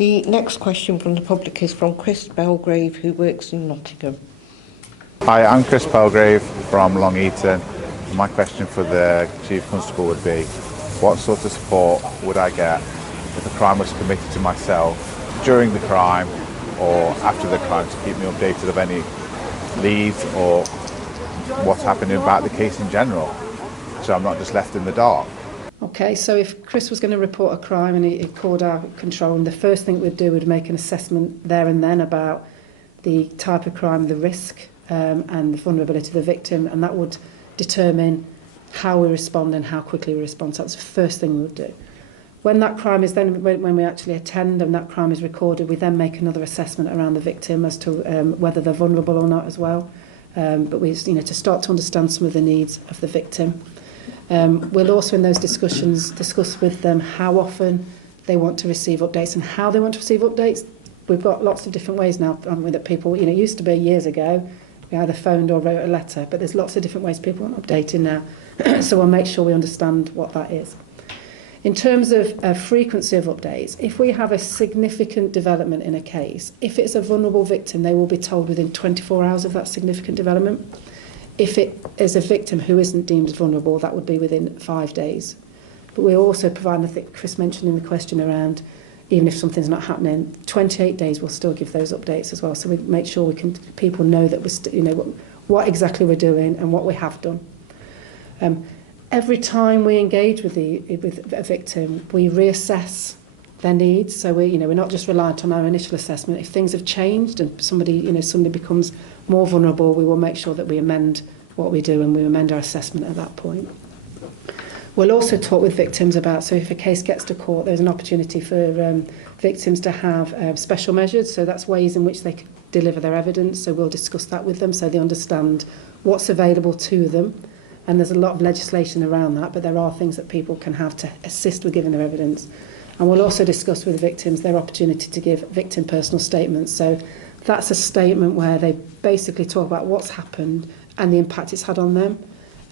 The next question from the public is from Chris Belgrave, who works in Nottingham. Hi, I'm Chris Belgrave from Long Eaton. My question for the Chief Constable would be, what sort of support would I get if a crime was committed to myself during the crime or after the crime, to keep me updated of any leads or what's happening about the case in general, so I'm not just left in the dark? Okay, so if Chris was going to report a crime and he called our control room, the first thing we'd do would make an assessment there and then about the type of crime, the risk and the vulnerability of the victim, and that would determine how we respond and how quickly we respond. So that's the first thing we would do. When that crime is then, when we actually attend and that crime is recorded, we then make another assessment around the victim as to whether they're vulnerable or not as well. But we, to start to understand some of the needs of the victim. We'll also in those discussions discuss with them how often they want to receive updates and how they want to receive updates. We've got lots of different ways now, haven't we, that people, it used to be years ago, we either phoned or wrote a letter, but there's lots of different ways people want updating now. So we'll make sure we understand what that is. In terms of frequency of updates, if we have a significant development in a case, if it's a vulnerable victim, they will be told within 24 hours of that significant development. If it is a victim who isn't deemed vulnerable, that would be within 5 days. But we also provide, I think Chris mentioned in the question around, even if something's not happening, 28 days we'll still give those updates as well. So we make sure people know that we're what exactly we're doing and what we have done. Every time we engage with a victim, we reassess their needs. So we're not just reliant on our initial assessment. If things have changed and somebody becomes more vulnerable, we will make sure that we amend what we do and we amend our assessment at that point. We'll also talk with victims about, so if a case gets to court, there's an opportunity for victims to have special measures. So that's ways in which they can deliver their evidence. So we'll discuss that with them so they understand what's available to them. And there's a lot of legislation around that, but there are things that people can have to assist with giving their evidence. And we'll also discuss with victims their opportunity to give victim personal statements. So that's a statement where they basically talk about what's happened and the impact it's had on them.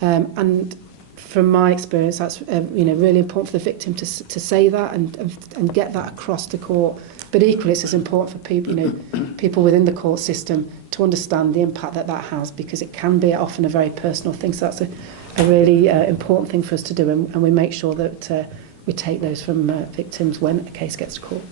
And from my experience, that's really important for the victim to say that and get that across to court. But equally, it's as important for people, people within the court system to understand the impact that has, because it can be often a very personal thing. So that's a really important thing for us to do, and we make sure that we take those from victims when a case gets to court.